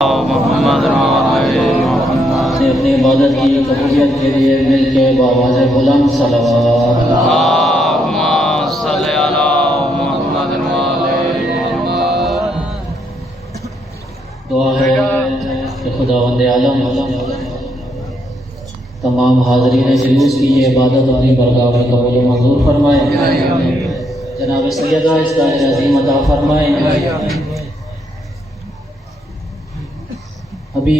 محمد سے اپنی عبادت کی قبولیت کے لیے مل کے بآواز بلند صلوات اللہم صلی علی محمد وعلی محمد۔ دعا ہے کہ خداوند عالم تمام حاضرین جلوس کی یہ عبادت اپنی برگاہ میں قبول و منظور فرمائے، جناب سیدہ اس کا عظیم عطا فرمائے۔ ابھی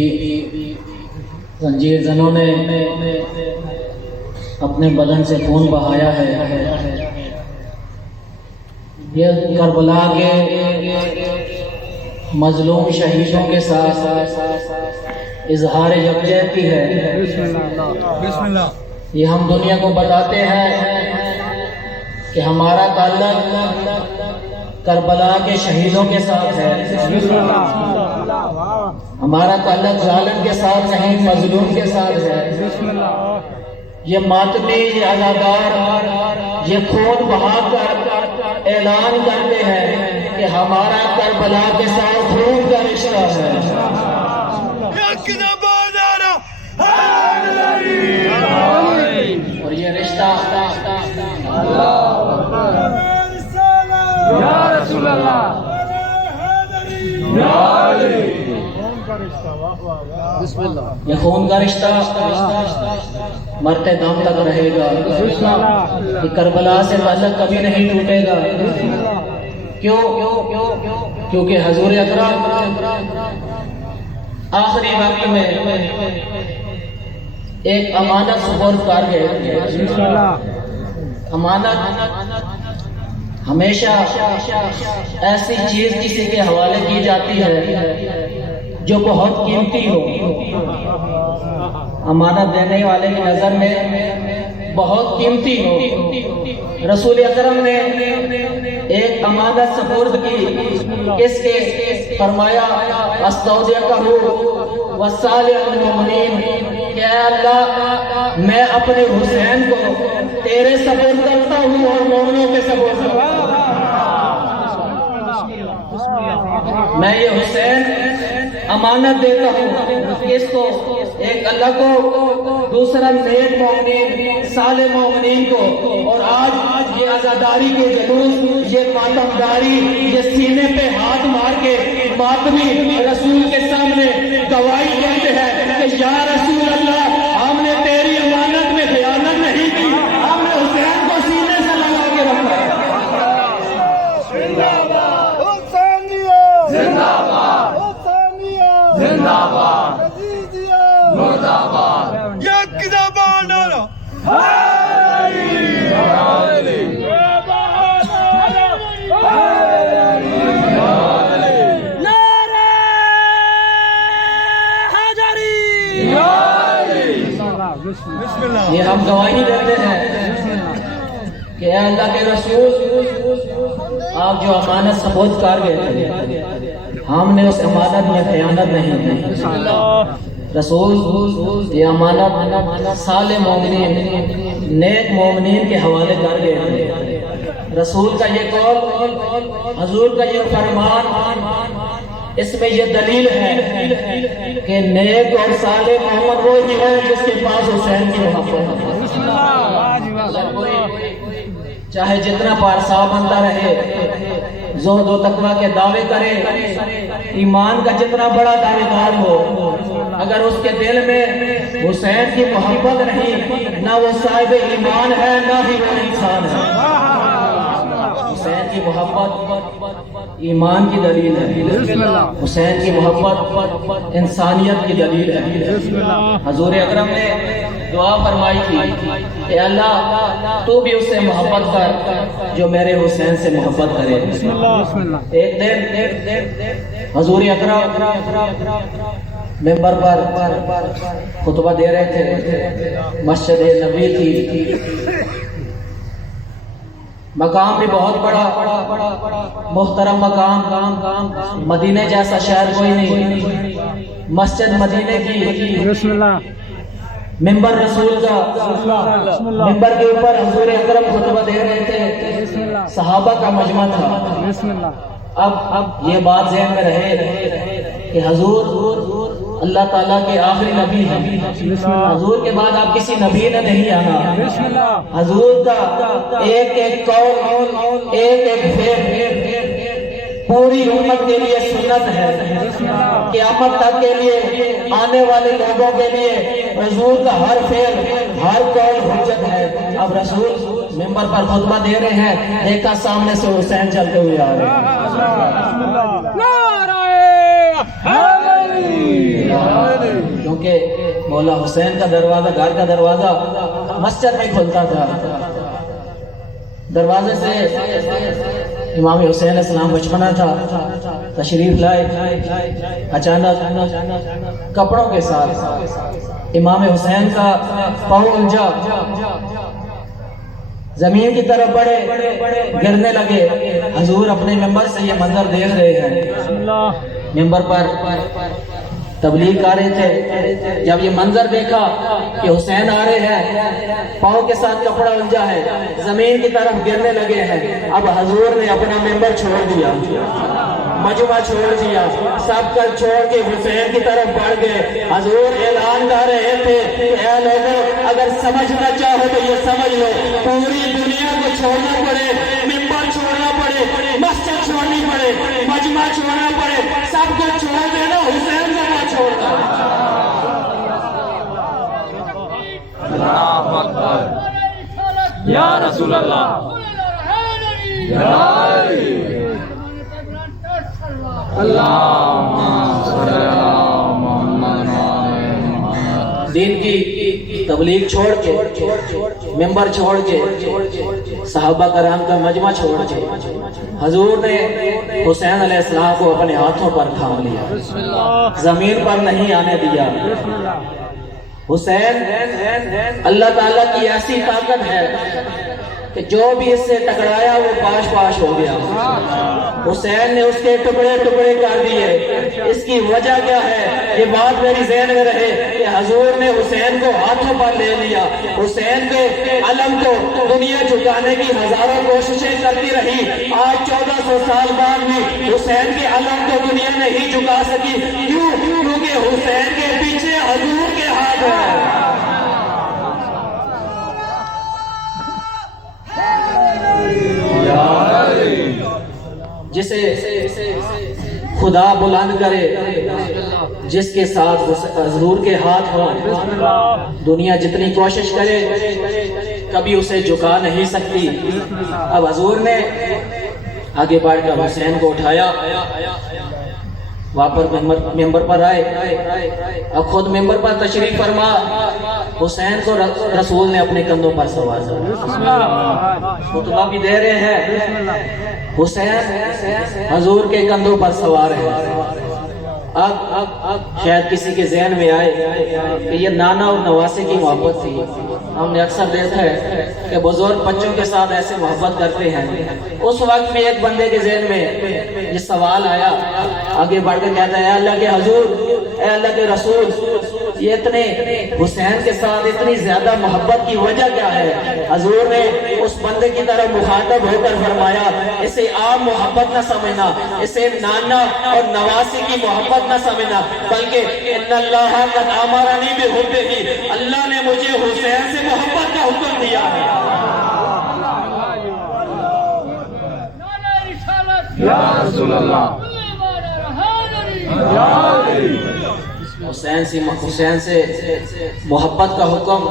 زنجیر زنوں نے اپنے بدن سے خون بہایا ہے، یہ کربلا کے مظلوم شہیدوں کے ساتھ اظہار یکجہتی ہے۔ یہ ہم دنیا کو بتاتے ہیں کہ ہمارا تعلق کربلا کے شہیدوں کے ساتھ ہے، ہمارا تعلق ظالم کے ساتھ نہیں مظلوم کے ساتھ ہے۔ یہ ماتمی، یہ عزادار یہ خون بہا کر اعلان کرتے ہیں کہ ہمارا کربلا کے ساتھ خون کا رشتہ ہے۔ اور یہ رشتہ یا رسول اللہ، یہ خون کا رشتہ مرتے دم تک رہے گا، یہ کربلا سے تعلق کبھی نہیں ٹوٹے گا۔ کیونکہ حضور اکرم آخری وقت میں ایک امانت سپرد کر گئے۔ امانت ہمیشہ ایسی چیز کسی کے حوالے کی جاتی ہے جو بہت قیمتی ہو، امانت دینے والے کی نظر میں بہت قیمتی ہو۔ رسول اکرم نے ایک امانت سپرد کی، اس کے فرمایا استودعکہ وصالح المؤمنین، کہ اے اللہ میں اپنے حسین کو تیرے سپرد کرتا ہوں اور مومنوں کے سپرد کرتا ہوں۔ میں یہ حسین امانت دیتا ہوں، اس کو ایک اللہ کو، دوسرا نیک مومنین صالح مومنین کو، اور آج یہ عزاداری کے جلوس، یہ ماتمداری، یہ سینے پہ ہاتھ مار کے ماتمی رسول کے سامنے گواہی دیتے ہیں کہ یا رسول اللہ ہم نے تیری امانت میں خیانت نہیں کی، ہم نے حسین کو سینے سے لگا کے رکھا ہے۔ یہ ہم گواہی دیتے ہیں کہ اے اللہ کے رسول آپ جو امانت سپرد کر گئے تھے، ہم نے اس امانت میں خیانت نہیں کی۔ رسول یہ امانت صالح مومنین نیک مومنین کے حوالے کر گئے تھے۔ رسول کا یہ قول، حضور کا یہ فرمان، اس میں یہ دلیل ہے کہ نیک اور صالح مومن وہ ہی ہے جس کے پاس حسین کی محبت ہے۔ چاہے جتنا پارسا بنتا رہے، زہد و تقویٰ کے دعوے کرے، ایمان کا جتنا بڑا دعوے دار ہو، اگر اس کے دل میں حسین کی محبت نہیں، نہ وہ صاحب ایمان ہے نہ ہی وہ انسان ہے۔ حسین کی محبت ایمان کی دلیل ہے، حسین کی محبت انسانیت کی دلیل ہے۔ حضور اکرم نے دعا فرمائی تھی کہ اللہ تو بھی اس سے محبت کر جو میرے حسین سے محبت کرے۔ ایک دن حضور اکرم ممبر پر خطبہ دے رہے تھے، مسجد نبوی تھی، مقام بھی بہت بڑا محترم مقام، مدینے جیسا شہر کوئی نہیں، مسجد مدینے کی، ممبر رسول کا، ممبر کے اوپر حضور اکرم خطبہ دے رہے تھے، صحابہ کا مجمع تھا۔ اب یہ بات ذہن میں رہے کہ کہ حضور اللہ تعالیٰ کے آخری نبی ہیں، حضور کے بعد آپ کسی نبی نے نہیں آنا، حضور کا ایک ایک قول ایک ایک فعل پوری امت کے لیے سنت ہے، قیامت تک کے لیے آنے والے لوگوں کے لیے حضور کا ہر فعل ہر قول حجت ہے۔ اب رسول ممبر پر خطبہ دے رہے ہیں، دیکھا سامنے سے حسین چلتے ہوئے آ رہے ہیں، کیونکہ مولا حسین کا دروازہ، گھر کا دروازہ مسجد میں کھلتا تھا، دروازے سے امام حسین علیہ السلام بچپنا تھا، تشریف لائے، اچانک کپڑوں کے ساتھ امام حسین کا پاؤں الجھا، زمین کی طرف بڑھے، گرنے لگے۔ حضور اپنے ممبر سے یہ منظر دیکھ رہے ہیں، ممبر پر تبلیغ کر رہے تھے، جب یہ منظر دیکھا کہ حسین آ رہے ہیں، پاؤں کے ساتھ کپڑا الجھا ہے، زمین کی طرف گرنے لگے ہیں، اب حضور نے اپنا ممبر چھوڑ دیا، مجمع چھوڑ دیا، سب کر چھوڑ کے حسین کی طرف بڑھ گئے۔ حضور اعلان کر رہے تھے کہ اے لوگوں، اگر سمجھنا چاہو تو یہ سمجھ لو، پوری دنیا کو چھوڑنا پڑے، ممبر چھوڑنا پڑے، مسجد چھوڑنی پڑے، مجمع چھوڑنا پڑے، سب کو چھوڑ دینا، حسین کو نہ چھوڑنا۔ اللہ اکبر، یا رسول اللہ، اللہم صلی علی محمد۔ دین کی تبلیغ چھوڑ کے، ممبر چھوڑ کے، صحابہ کرام کا مجمع چھوڑ کے، حضور نے حسین علیہ السلام کو اپنے ہاتھوں پر تھام لیا، زمین پر نہیں آنے دیا۔ حسین اللہ تعالیٰ کی ایسی طاقت ہے کہ جو بھی اس سے ٹکرایا وہ پاش پاش ہو گیا، حسین نے اس کے ٹکڑے ٹکڑے کر دیے۔ اس کی وجہ کیا ہے؟ یہ بات میری ذہن میں رہے کہ حضور نے حسین کو ہاتھوں پر لے لیا، حسین کے علم کو دنیا جھکانے کی ہزاروں کوششیں کرتی رہی، آج 1400 سال بعد بھی حسین کے علم کو دنیا نہیں جھکا سکی، کیوں؟ کیونکہ حسین کے پیچھے حضور کے ہاتھ ہے۔ جسے خدا بلند کرے، جس کے ساتھ حضور کے ہاتھ ہو، دنیا جتنی کوشش کرے کبھی اسے جھکا نہیں سکتی۔ اب حضور نے آگے بڑھ کر حسین کو اٹھایا، واپس ممبر پر آئے، اب خود ممبر پر تشریف فرما، حسین کو رسول نے اپنے کندھوں پر سوار کیا، خطبہ بھی دے رہے ہیں، حسین حضور کے کندھوں پر سوار ہے۔ اب شاید کسی کے ذہن میں آئے کہ یہ نانا اور نواسے کی محبت تھی۔ ہم نے اکثر دیکھا ہے کہ بزرگ بچوں کے ساتھ ایسے محبت کرتے ہیں۔ اس وقت بھی ایک بندے کے ذہن میں یہ سوال آیا، آگے بڑھ کے کہتا ہے اے اللہ کے حضور، اے اللہ کے رسول، یہ اتنے حسین کے ساتھ اتنی زیادہ محبت کی وجہ کیا ہے؟ حضور نے اس بندے کی طرف مخاطب ہو کر فرمایا، اسے عام محبت نہ سمجھنا، اسے نانا اور نواسی کی محبت نہ سمجھنا، بلکہ ان اللہ قد امرنی بحبہ، اللہ نے مجھے حسین سے محبت کا حکم دیا ہے۔ یا رسول اللہ، حسین سے محبت کا حکم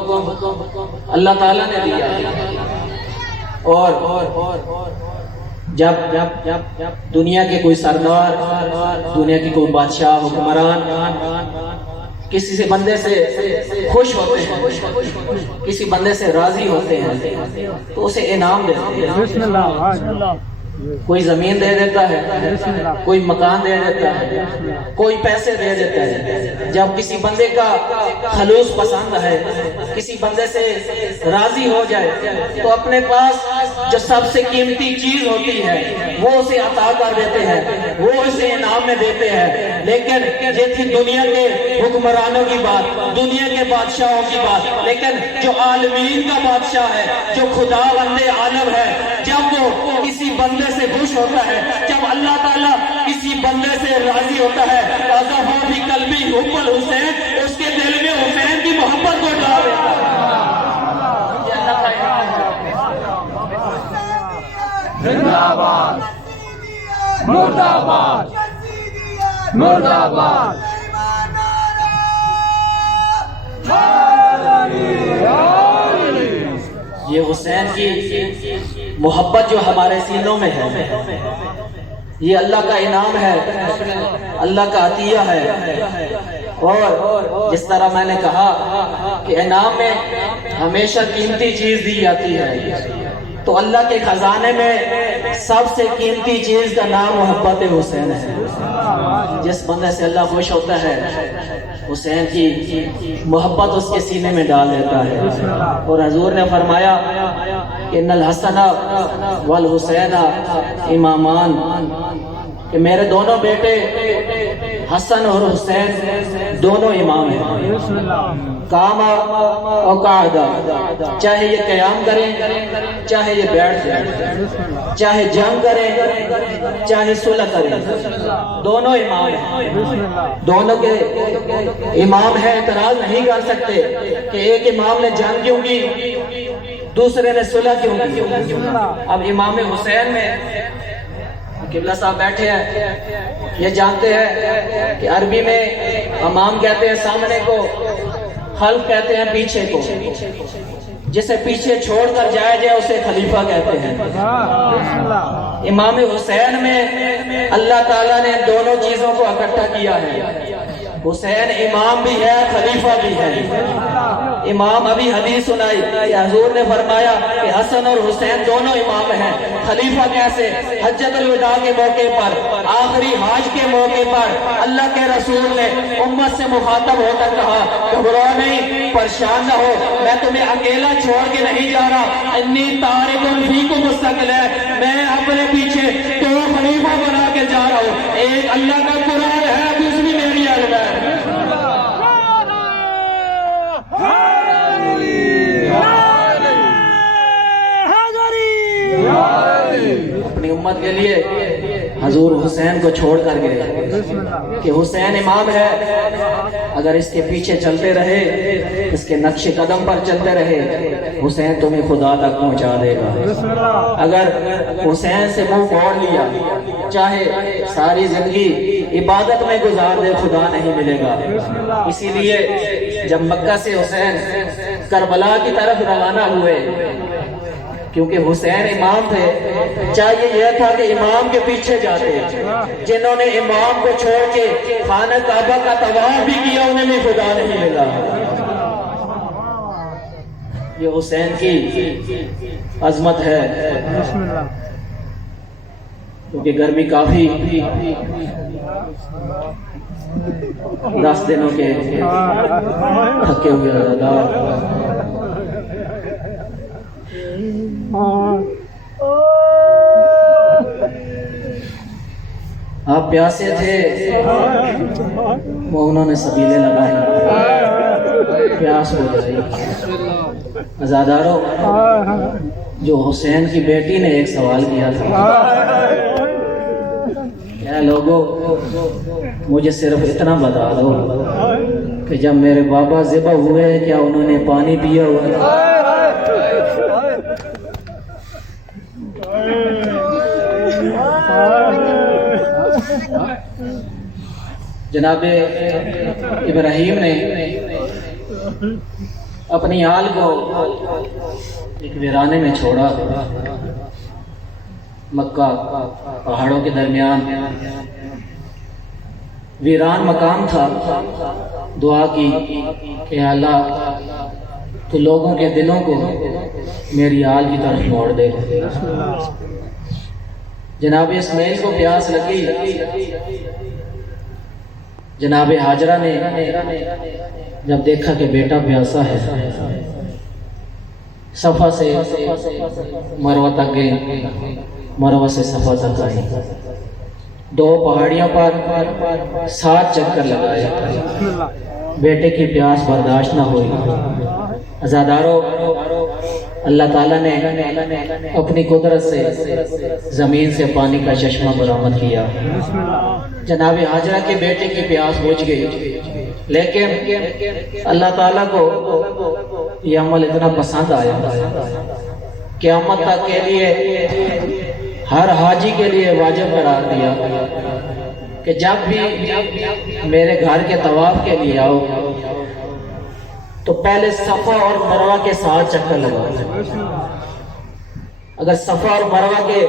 اللہ تعالیٰ نے دیا ہے۔ اور جب دنیا کے کوئی سردار، دنیا کی کوئی بادشاہ، حکمران کسی سے بندے سے خوش ہوتے ہیں، کسی بندے سے راضی ہوتے ہیں تو اسے انعام دیتے ہیں، کوئی زمین دے دیتا ہے، کوئی مکان دے دیتا ہے، کوئی پیسے دے دیتا ہے۔ جب کسی بندے کا خلوص پسند ہے، کسی بندے سے راضی ہو جائے تو اپنے پاس جو سب سے قیمتی چیز ہوتی ہے وہ اسے عطا کر دیتے ہیں، وہ اسے انعام میں دیتے ہیں۔ لیکن یہ تھی دنیا کے حکمرانوں کی بات، دنیا کے بادشاہوں کی بات، لیکن جو عالمین کا بادشاہ ہے، جو خدا بندے عالم ہے، جب وہ کسی بندے سے خوش ہوتا ہے، جب اللہ تعالیٰ کسی بندے سے راضی ہوتا ہے تازہ ہو بھی قلبی حب الحسین اس کے دل میں حسین کی محبت کو ڈال دیتا ہے یہ اللہ کا انعام ہے زندہ باد مرد آباد مرد آباد یہ حسین کی محبت جو ہمارے سینوں میں ہے یہ اللہ کا انعام ہے اللہ کا عطیہ ہے اور جس طرح میں نے کہا کہ انعام میں ہمیشہ قیمتی چیز دی جاتی ہے تو اللہ کے خزانے میں سب سے قیمتی چیز کا نام محبت حسین ہے جس بندے سے اللہ خوش ہوتا ہے حسین کی محبت اس کے سینے میں ڈال دیتا ہے اور حضور نے فرمایا کہ ان الحسن والحسین امامان کہ میرے دونوں بیٹے حسن اور حسین دونوں امام ہیں کام اور قعدہ چاہے یہ قیام کریں چاہے یہ بیٹھ جائیں چاہے جنگ کریں چاہے صلح کریں دونوں امام ہیں دونوں کے امام ہیں اعتراض نہیں کر سکتے کہ ایک امام نے جنگ کیوں کی دوسرے نے صلح کیوں کی اب امام حسین میں قبلہ صاحب بیٹھے ہیں یہ جانتے ہیں کہ عربی میں امام کہتے ہیں سامنے کو خلف کہتے ہیں پیچھے کو جسے پیچھے چھوڑ کر جایا جائے اسے خلیفہ کہتے ہیں امام حسین میں اللہ تعالیٰ نے دونوں چیزوں کو اکٹھا کیا ہے حسین امام بھی ہے خلیفہ بھی ہے امام ابھی حدیث سنائی کہ حضور نے فرمایا کہ حسن اور حسین دونوں امام ہیں خلیفہ کیسے حجۃ الوداع کے موقع پر آخری حاج کے موقع پر اللہ کے رسول نے امت سے مخاطب ہو کر کہا گھبراؤ نہیں پریشان نہ ہو میں تمہیں اکیلا چھوڑ کے نہیں جا رہا انی تارک فیکم مستقل ہے میں اپنے پیچھے دو خلیفہ بنا کے جا رہا ہوں ایک اللہ کا قرآن ہے دوسری میری علم ہے اپنی امت کے لیے حضور حسین کو چھوڑ کر گئے کہ حسین امام ہے اگر اس کے پیچھے چلتے رہے اس کے نقش قدم پر چلتے رہے حسین تمہیں خدا تک پہنچا دے گا اگر حسین سے منہ موڑ لیا چاہے ساری زندگی عبادت میں گزار دے خدا نہیں ملے گا اسی لیے جب مکہ سے حسین کربلا کی طرف روانہ ہوئے کیونکہ حسین امام تھے چاہیے یہ تھا کہ امام کے پیچھے جاتے جنہوں نے امام کو چھوڑ کے خانہ کعبہ کا طواف بھی کیا انہیں بھی خدا نہیں ملا یہ حسین کی عظمت ہے کیونکہ گرمی کافی 10 دنوں کے تھکے ہوئے عزادار آپ پیاسے تھے وہ انہوں نے سبیلیں لگائی پیاس ہو جائے عزاداروں جو حسین کی بیٹی نے ایک سوال کیا تھا کیا لوگوں مجھے صرف اتنا بتا دو کہ جب میرے بابا ذبح ہوئے کیا انہوں نے پانی پیا ہوا جناب ابراہیم نے اپنی آل کو ایک ویرانے میں چھوڑا مکہ پہاڑوں کے درمیان ویران مقام تھا دعا کی کہ اللہ تو لوگوں کے دلوں کو میری آل کی طرف موڑ دے جناب اسماعیل کو پیاس لگی جناب ہاجرہ نے جب دیکھا کہ بیٹا پیاسا ہے صفا سے مروہ تک گئے مروہ سے صفا تک آئی 2 پہاڑیوں پر 7 چکر لگائے بیٹے کی پیاس برداشت نہ ہوئی عزاداروں اللہ تعالیٰ نے اپنی قدرت سے زمین سے پانی کا چشمہ برآمد کیا. جناب حاجرہ کے بیٹے کی پیاس بجھ گئی، لیکن اللہ تعالیٰ کو یہ عمل اتنا پسند آیا قیامت تک کے لیے ہر حاجی کے لیے واجب قرار دیا کہ جب بھی میرے گھر کے طواف کے لیے آؤ تو پہلے صفا اور مروہ کے ساتھ چکر لگاؤ. اگر صفا اور مروہ کے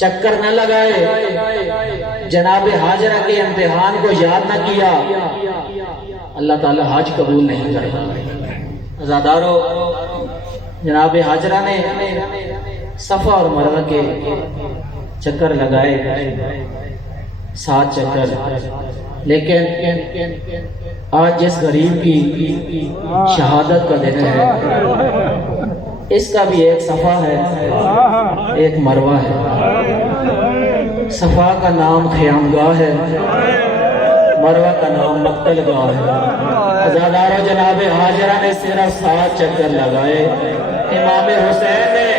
چکر نہ لگائے، جناب حاجرہ کے امتحان کو یاد نہ کیا، اللہ تعالیٰ حج قبول نہیں کرتا. عزادارو، جناب حاجرہ نے صفا اور مروہ کے چکر لگائے، 7 چکر، لیکن آج جس غریب کی شہادت کا دن ہے، اس کا بھی ایک صفا ہے ایک مروہ ہے. صفا کا نام خیامگاہ ہے، مروہ کا نام مقتل گاہ ہے. عزادارو، جناب حاجرہ نے صرف 7 چکر لگائے. امام حسین نے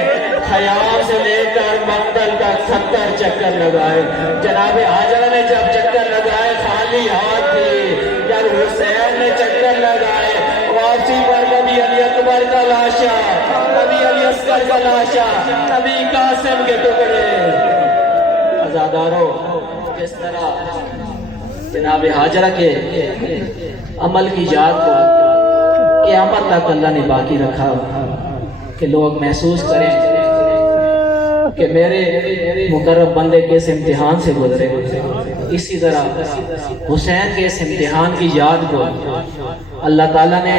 خیام سے لے کر مقتل تک 70 چکر لگائے. جناب حاجرہ نے جب چکر لگائے خالی ہاتھ تھی. جب حسین نے چکر لگائے واپسی پر کبھی علی اکبر کا لاشا، کبھی علی اصغر کا لاشا، کبھی قاسم کے ٹکڑے. عزادارو، جس طرح جناب حاجرہ کے عمل کی یاد کو قیامت تک اللہ نے باقی رکھا کہ لوگ محسوس کریں کہ میرے مقرب بندے کس امتحان سے گزرے، اسی طرح حسین کے اس امتحان کی یاد کو اللہ تعالیٰ نے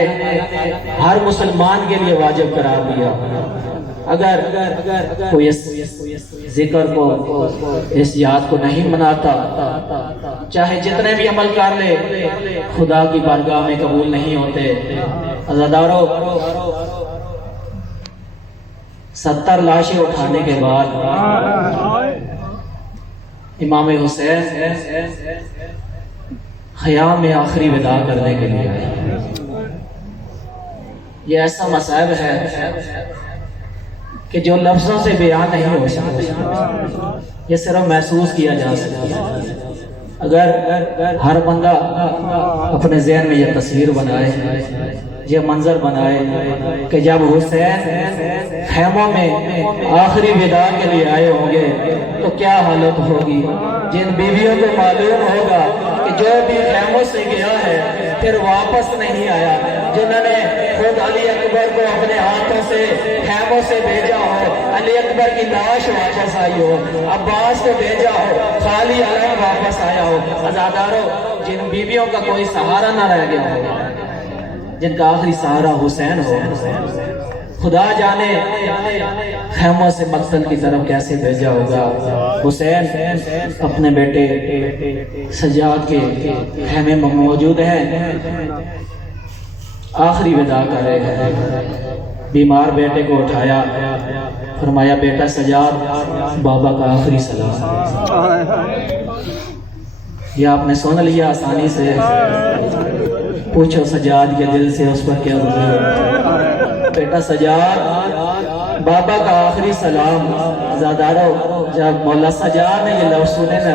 ہر مسلمان کے لیے واجب قرار دیا. اگر کوئی اس ذکر کو، اس یاد کو نہیں مناتا، چاہے جتنے بھی عمل کر لے، خدا کی بارگاہ میں قبول نہیں ہوتے. عزادارو، 70 لاشیں اٹھانے کے بعد امام حسین خیام میں آخری وداع کرنے کے لیے آئے. یہ ایسا مصائب ہے کہ جو لفظوں سے بیان نہیں ہو سکتا، یہ صرف محسوس کیا جا سکتا. اگر ہر بندہ اپنے ذہن میں یہ تصویر بنائے، یہ منظر بنائے کہ جب حسین خیموں میں آخری وداع کے لیے آئے ہوں گے تو کیا حالت ہوگی. جن بیویوں کو معلوم ہوگا کہ جو بھی خیموں سے گیا ہے پھر واپس نہیں آیا، جنہوں نے خود علی اکبر کو اپنے ہاتھوں سے خیموں سے بھیجا ہو، علی اکبر کی لاش واپس آئی ہو، عباس کو بھیجا ہو، خالی علم واپس آیا ہو. عزادارو، جن بیویوں کا کوئی سہارا نہ رہ گیا ہو، جن کا آخری سہارا حسین ہو، خدا جانے خیموں سے مقتل کی طرف کیسے بھیجا ہوگا. حسین اپنے بیٹے سجاد کے خیمے میں موجود ہیں، آخری وداع کر رہے ہیں. بیمار بیٹے کو اٹھایا، فرمایا بیٹا سجاد، بابا کا آخری سلام. یہ آپ نے سن لیا آسانی سے، پوچھو سجاد کے دل سے اس پر کیا گزرا. بیٹا سجاد، بابا کا آخری سلام. عزادارو، جب مولا سجاد نے یہ لفظ سنے نا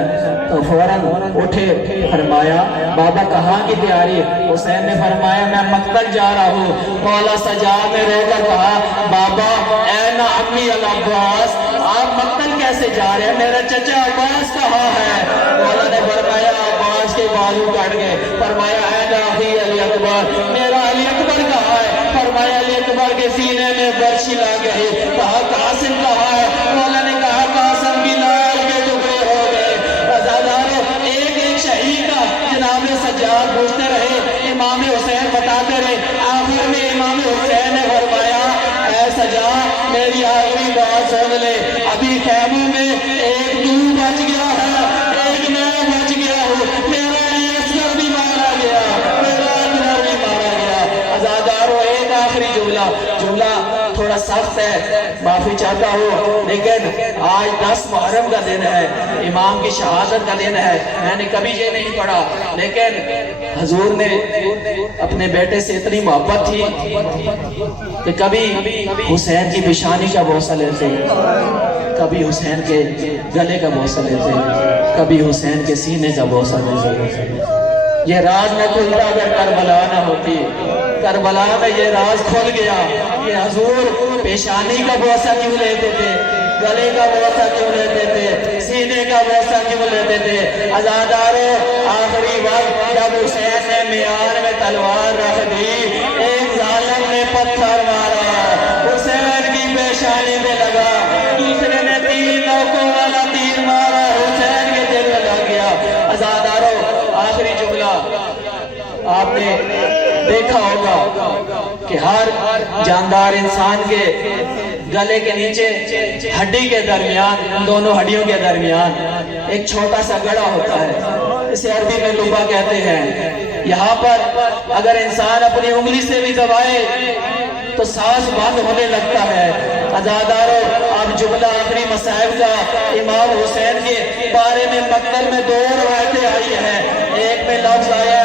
تو فوراً اٹھے، فرمایا بابا کہاں کی تیاری؟ حسین نے فرمایا میں مقتل جا رہا ہوں. مولا سجاد نے رو کر کہا بابا اے نا امی العباس، آپ مقتل کیسے جا رہے ہیں؟ میرا چچا عباس کہاں ہے؟ مولا نے فرمایا عباس کے بالوں کٹ گئے. فرمایا اے نا اخی علی اکبر، میرا علی اکبر کہاں ہے؟ فرمایا علی اکبر کے سینے میں برچھی لگ گئی. کہا قاسم کہاں ہے؟ مولا نے کہا قاسم بھی لال کے ٹکڑے ہو گئے. عزادارو، ایک ایک شہید کا جناب سجاد پوچھتے رہے، امام حسین بتاتے رہے. آخر میں امام حسین نے فرمایا اے سجاد، میری آخری بات سن لے، ابھی خیموں میں ایک تو بچ گیا ہے، ایک میں بچ گیا ہوں. میرا اصغر بھی مارا گیا، میرا اکبر بھی مارا گیا. عزادارو، ایک آخری جملہ تھوڑا سخت ہے، معافی چاہتا ہوں، لیکن آج 10 محرم کا دن ہے، امام کی شہادت کا دن ہے. میں نے کبھی یہ نہیں پڑھا، لیکن حضور نے اپنے بیٹے سے اتنی محبت تھی کہ کبھی حسین کی پیشانی کا بوسہ لیتے، کبھی حسین کے گلے کا بوسہ لیتے، کبھی حسین کے سینے کا بوسہ لیتے. یہ راز نہ کھلتا اگر کربلا نہ ہوتی. کربلا میں یہ راز کھل گیا کہ حضور پیشانی کا بوسہ کیوں لیتے تھے، گلے کا بوسہ کیوں لیتے تھے، سینے کا بوسہ کیوں لیتے تھے. عزادارو، آخری وقت جب حسین نے میان میں تلوار رکھ دی، ایک ظالم نے پتھر مارا، حسین کی پیشانی میں لگا، دوسرے نے 3 نوکوں والا تیر مارا، حسین کے دل میں لگ گیا. عزادارو، آخری جملہ آپ نے دیکھا ہوگا کہ ہر جاندار انسان کے گلے کے نیچے ہڈی کے درمیان، ان دونوں ہڈیوں کے درمیان ایک چھوٹا سا گڑھا ہوتا ہے، اسے عربی میں لبا کہتے ہیں. یہاں پر اگر انسان اپنی انگلی سے بھی دبائے تو سانس بند ہونے لگتا ہے. عزادارو، اب جملہ آخری مصائب کا امام حسین کے بارے میں مقتل میں 2 روایتیں آئی ہیں. ایک میں لفظ آیا